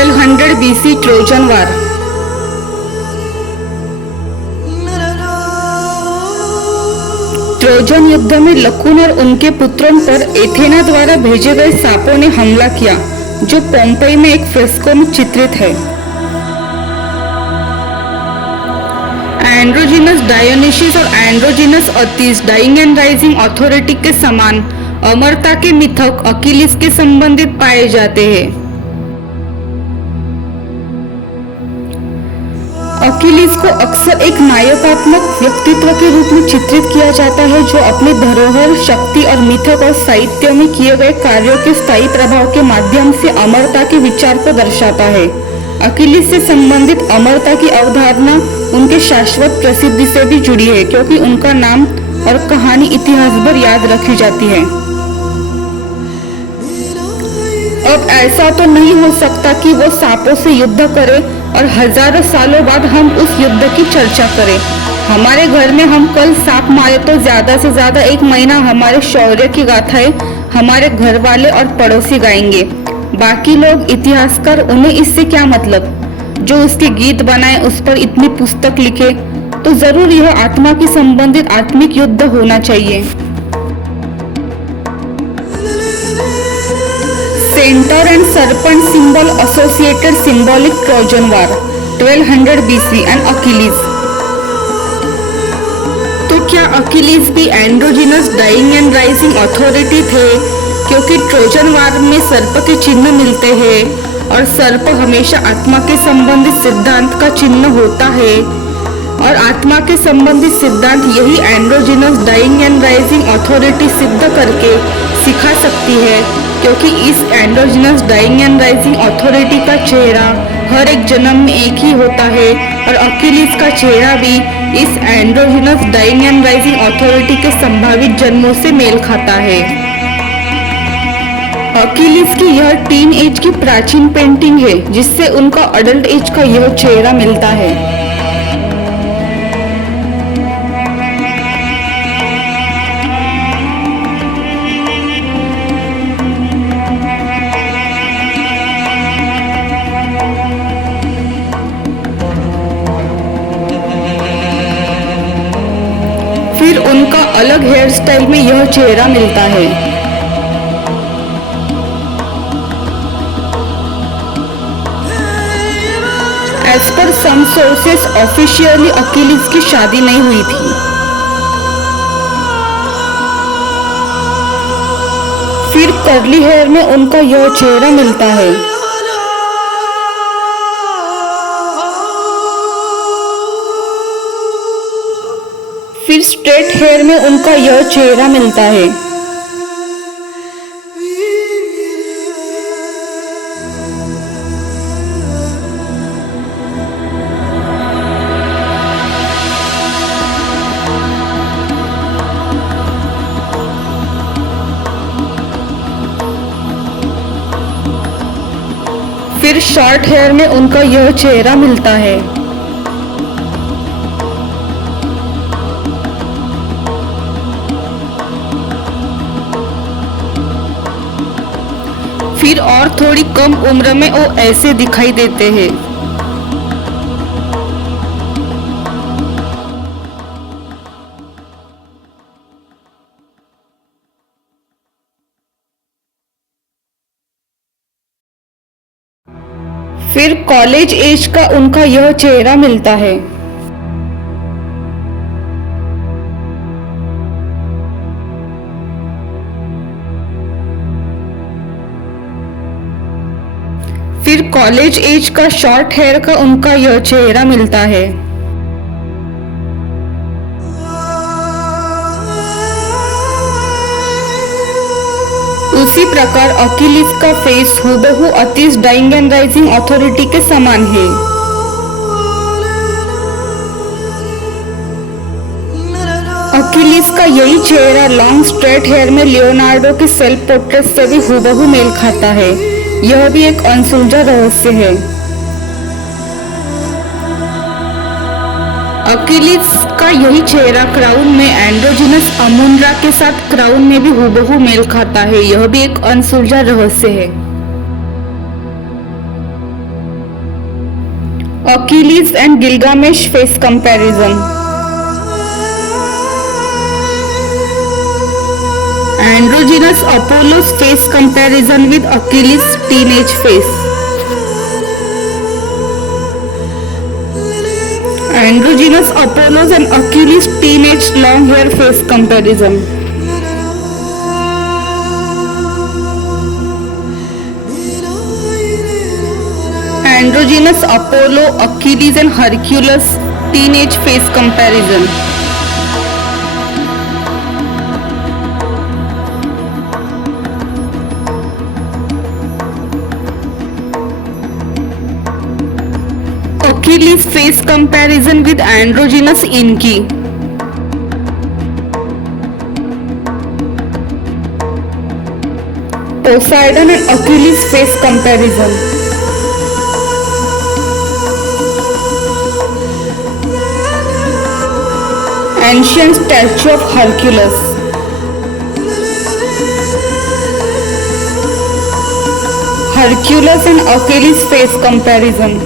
1200 BC Trojan war. Trojan युद्ध में लकुन और उनके पुत्रों पर एथेना द्वारा भेजे गए सांपों ने हमला किया, जो पोम्पेई में एक फ्रेस्को में चित्रित है। एंड्रोजिनस डायोनिसिस और androgynous Attis dying and rising authority के समान अमरता के मिथक अकिलीस के संबंधित पाए जाते हैं। अकिलीस को अक्सर एक नायकात्मक व्यक्तित्व के रूप में चित्रित किया जाता है, जो अपने धरोहर, शक्ति और मिथक और साहित्य में किए गए कार्यों के स्थायी प्रभाव के माध्यम से अमरता के विचार को दर्शाता है। अकिलीस से संबंधित अमरता की अवधारणा उनके शाश्वत प्रसिद्धि से भी जुड़ी है, क्योंकि उनका नाम और कहानी इतिहास भर याद रखी जाती है। अब ऐसा तो नहीं हो सकता कि वो सांपों से युद्ध करे और हजारों सालों बाद हम उस युद्ध की चर्चा करें। हमारे घर में हम कल सांप मारे तो ज्यादा से ज्यादा 1 महीना हमारे शौर्य की गाथाएं हमारे घर वाले और पड़ोसी गाएंगे। बाकी लोग इतिहासकार, उन्हें इससे क्या मतलब? जो उसके गीत बनाए, उस पर इतनी पुस्तक लिखे, तो जरूर यह आत्मा की संबंधित आत्मिक युद्ध होना चाहिए। Centre and serpent symbol associated symbolic Trojan war 1200 BC and Achilles. तो क्या अकिलीस भी androgynous dying and rising authority थे? क्योंकि ट्रोजन वार में सर्प के चिन्ह मिलते हैं और सर्प हमेशा आत्मा के संबंधित सिद्धांत का चिन्ह होता है, और आत्मा के संबंधित सिद्धांत यही androgynous dying and rising authority सिद्ध करके सिखा सकती है। क्योंकि इस androgynous dying and rising authority का चेहरा हर एक जन्म में एक ही होता है, और अकिलीस का चेहरा भी इस androgynous dying and rising authority के संभावित जन्मों से मेल खाता है। अकिलीस की यह टीन एज की प्राचीन पेंटिंग है, जिससे उनका अडल्ट एज का यह चेहरा मिलता है। फिर उनका अलग हेयर स्टाइल में यह चेहरा मिलता है। एज पर सम सोर्सेस ऑफिशियली अकिलीस की शादी नहीं हुई थी। फिर कर्ली हेयर में उनका यह चेहरा मिलता है। फिर स्ट्रेट हेयर में उनका यह चेहरा मिलता है। फिर शॉर्ट हेयर में उनका यह चेहरा मिलता है। फिर और थोड़ी कम उम्र में वो ऐसे दिखाई देते हैं। फिर कॉलेज एज का उनका यह चेहरा मिलता है। फिर कॉलेज एज का शॉर्ट हेयर का उनका यह चेहरा मिलता है। उसी प्रकार अकिलीस का फेस हूबहू अतीस डाइंग एंड राइजिंग अथॉरिटी के समान है। अकिलीस का यही चेहरा लॉन्ग स्ट्रेट हेयर में लियोनार्डो के सेल्फ पोर्ट्रेट से भी हूबहू मेल खाता है। यह भी एक अनसुलझा रहस्य है। अकिलीस का यही चेहरा क्राउन में एंड्रोजिनस अमुनरा के साथ क्राउन में भी हूबहू मेल खाता है। यह भी एक अनसुलझा रहस्य है। Achilles and Gilgamesh face comparison. Androgynous Apollo's face comparison with Achilles' teenage face. Androgynous Apollo's and Achilles' teenage long hair face comparison. Androgynous Apollo, Achilles and Hercules teenage face comparison. Achilles face comparison with androgynous Enki. Poseidon and Achilles face comparison. Ancient statue of Hercules. Hercules and Achilles face comparison.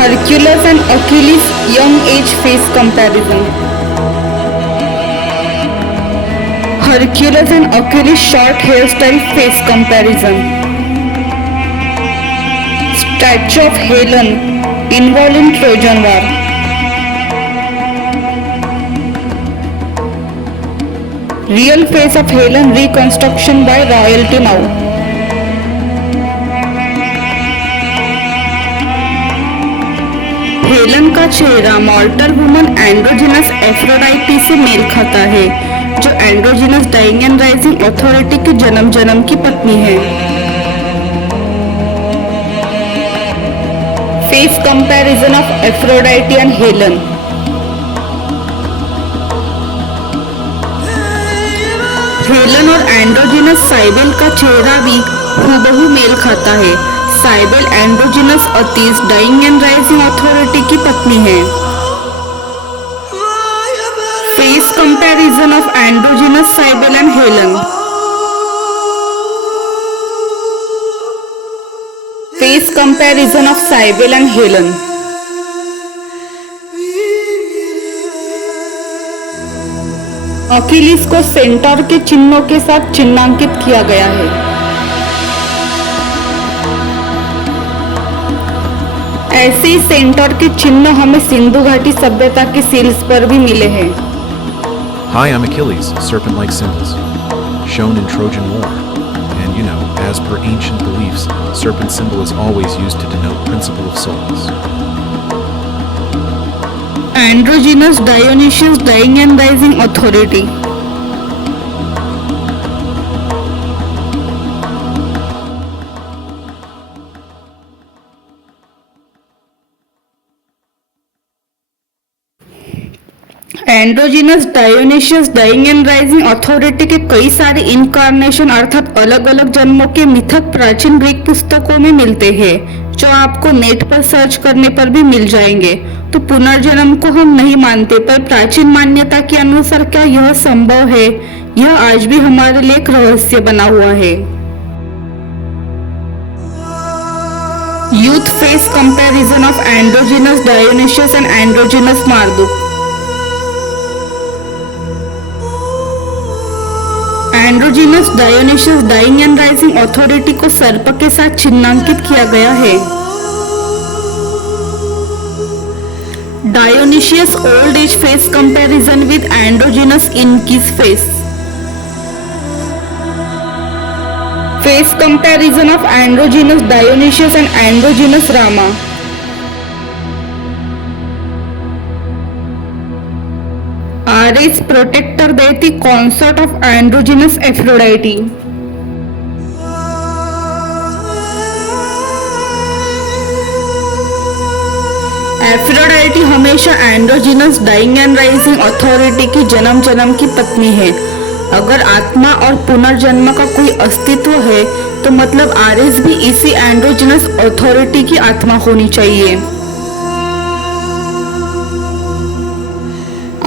Hercules and Achilles young age face comparison. Hercules and Achilles short hairstyle face comparison. Statue of Helen involved in Trojan War. Real face of Helen reconstruction by royalty now. Helen का चेहरा mortal woman androgynous Aphrodite से मेल खाता है, जो androgynous dying and rising authority की जन्म जन्म की पत्नी है। Face comparison of Aphrodite and Helen. Helen और एंड्रोजिनस साइबेल का चेहरा भी हूबहू मेल खाता है। Cybele androgynous Attis dying and rising authority की पत्नी है। Face comparison of androgynous Cybele and Helen. Face comparison of Cybele and Helen. Achilles को सेंटर के चिन्हों के साथ चिन्हांकित किया गया है। ऐसे ही सेंटर के चिन्ह हमें सिंधु घाटी सभ्यता की सील्स पर भी मिले हैं। Hi, I'm Achilles, serpent-like symbols, shown in Trojan War. And you know, as per ancient beliefs, serpent symbol is always used to denote principle of souls. Androgynous Dionysius Dying and Rising Authority. Androgynous Dionysus dying and rising authority के कई सारे incarnation अर्थात अलग अलग जन्मों के मिथक प्राचीन ग्रीक पुस्तकों में मिलते हैं, जो आपको नेट पर सर्च करने पर भी मिल जाएंगे। तो पुनर्जन्म को हम नहीं मानते, पर प्राचीन मान्यता के अनुसार क्या यह संभव है, यह आज भी हमारे लिए एक रहस्य बना हुआ है। Youth face comparison of androgynous Dionysus and androgynous Marduk. Androgynous Dionysus dying and rising authority को सर्प के साथ चिन्हांकित किया गया है। Dionysus old age face comparison with androgynous Enki's face. Face comparison of androgynous Dionysus and androgynous Rama. Ares protector deity consort of androgynous Aphrodite. Aphrodite हमेशा androgynous dying and rising authority की जन्म जन्म की पत्नी है। अगर आत्मा और पुनर्जन्म का कोई अस्तित्व है तो मतलब आरेस भी इसी एंड्रोजिनस अथॉरिटी की आत्मा होनी चाहिए।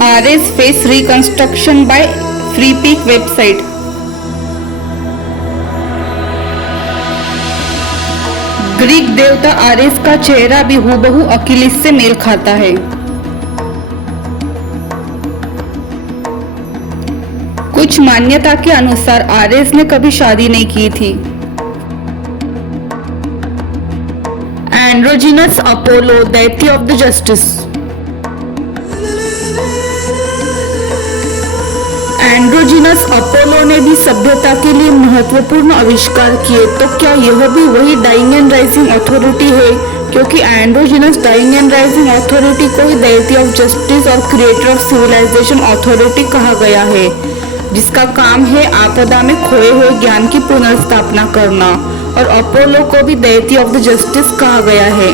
Ares face reconstruction by free peak website. Greek देवता आरेस का चेहरा भी हूबहू अकिलिस से मेल खाता है। कुछ मान्यता के अनुसार आरेस ने कभी शादी नहीं की थी। एंड्रोजिनस अपोलो, दैत्य of the justice. Androgynous Apollo ने भी सभ्यता के लिए महत्वपूर्ण आविष्कार किए, तो क्या यह भी वही डाइंग एंड राइजिंग अथॉरिटी है? क्योंकि androgynous dying and rising authority को ही दैत्य ऑफ जस्टिस और क्रिएटर ऑफ सिविलाइजेशन अथॉरिटी कहा गया है, जिसका काम है आपदा में खोए हुए ज्ञान की पुनर्स्थापना करना, और अपोलो को भी दैत्य ऑफ द जस्टिस कहा गया है।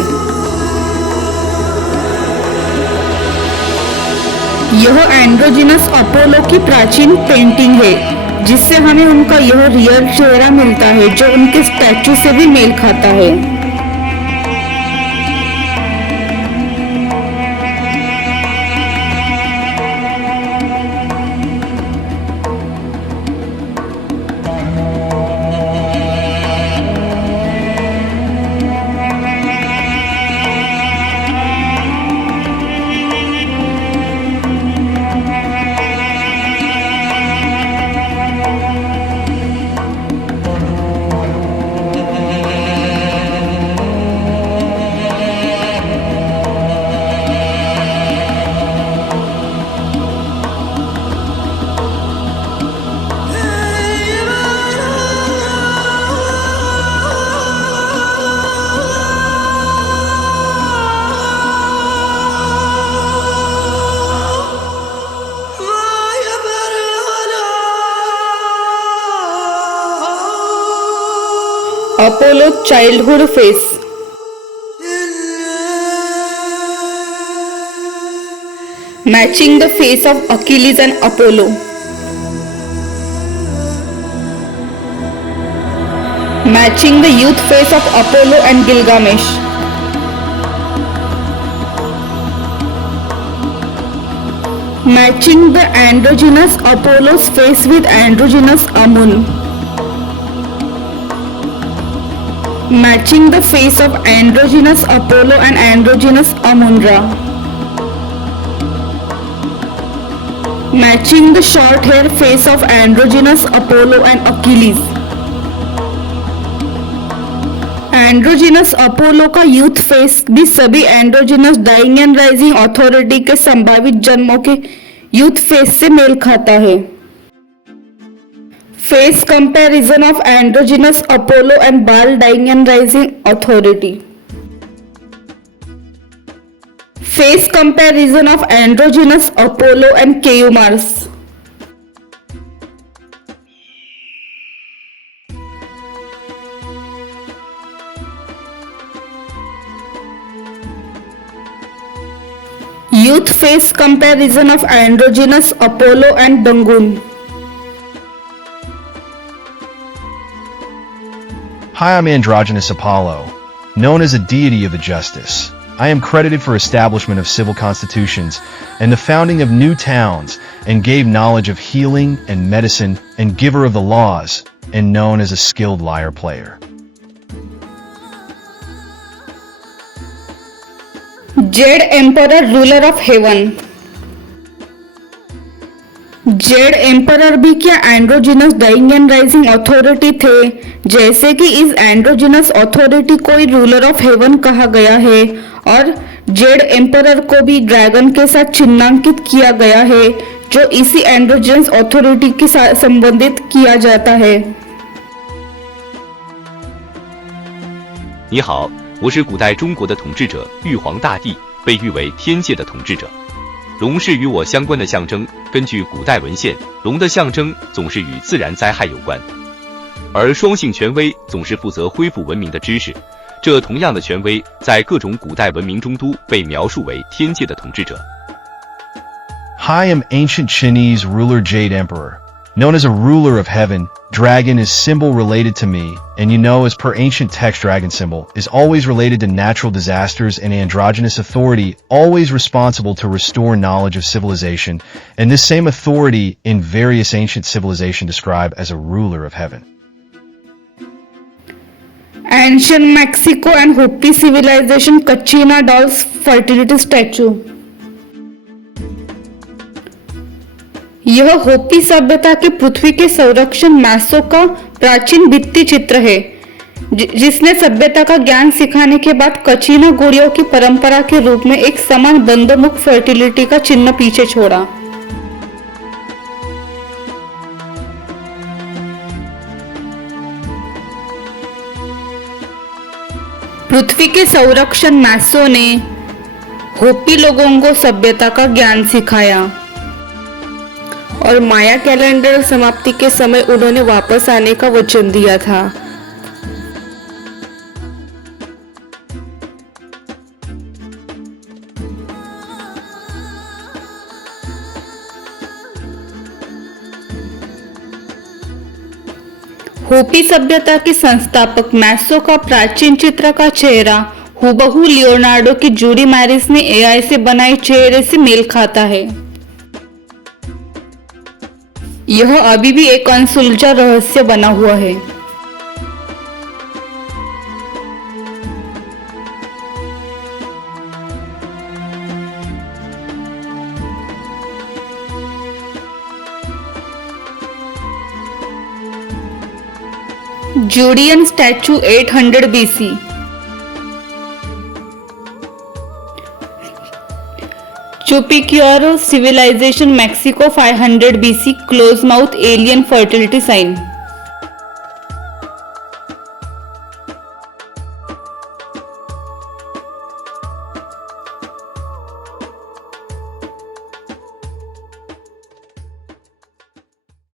यह एंड्रोजिनस अपोलो की प्राचीन पेंटिंग है, जिससे हमें उनका यह रियल चेहरा मिलता है, जो उनके स्टैचू से भी मेल खाता है। Apollo childhood face. Matching the face of Achilles and Apollo. Matching the youth face of Apollo and Gilgamesh. Matching the androgynous Apollo's face with androgynous Amun. Matching the face of androgynous Apollo and androgynous Amun-Ra. Matching the short hair face of androgynous Apollo and Achilles. Androgynous Apollo का youth face भी सभी androgynous dying and rising authority के संभावित जन्मों के youth face से मेल खाता है। Face comparison of androgynous Apollo and Baal dying and rising authority. Face comparison of androgynous Apollo and Kayumars. Youth face comparison of androgynous Apollo and Dangun. Hi, I'm androgynous Apollo, known as a deity of the justice. I am credited for establishment of civil constitutions and the founding of new towns, and gave knowledge of healing and medicine, and giver of the laws, and known as a skilled lyre player. Z emperor ruler of haven. Z emperor भी क्या androgynous dying and rising authority थे? जैसे कि इस androgynous authority को ही ruler of haven कहा गया है, और जेड एम्परर को भी ड्रैगन के साथ चिन्हांकित किया गया है, जो इसी एंड्रोजिनस अथॉरिटी के साथ संबंधित किया जाता है। 你好，我是古代中国的统治者玉皇大帝，被誉为天界的统治者。龙是与我相关的象征，根据古代文献，龙的象征总是与自然灾害有关，而双性权威总是负责恢复文明的知识。这同样的权威，在各种古代文明中都被描述为天界的统治者。Hi, I'm ancient Chinese ruler Jade Emperor, known as a ruler of heaven, dragon is symbol related to me, and you know, as per ancient text, dragon symbol is always related to natural disasters and androgynous authority, always responsible to restore knowledge of civilization, and this same authority in various ancient civilization described as a ruler of heaven. Ancient Mexico and Hopi civilization Kachina dolls fertility statue। यह होपी सभ्यता के पृथ्वी के संरक्षण मैसो का प्राचीन भित्ति चित्र है, जिसने सभ्यता का ज्ञान सिखाने के बाद कचीना गोरियों की परंपरा के रूप में एक समान बंदोमुख फर्टिलिटी का चिन्ह पीछे छोड़ा। पृथ्वी के संरक्षण मैसो ने होपी लोगों को सभ्यता का ज्ञान सिखाया और माया कैलेंडर समाप्ति के समय उन्होंने वापस आने का वचन दिया था। होपी सभ्यता के संस्थापक मैसो का प्राचीन चित्र का चेहरा हुबहू लियोनार्डो की जूडी मैरिस ने एआई से बनाए चेहरे से मेल खाता है। यह अभी भी एक अनसुलझा रहस्य बना हुआ है। Judean statue 800 BC। Chupicuaro civilisation Mexico 500 BC, close mouth alien fertility sign.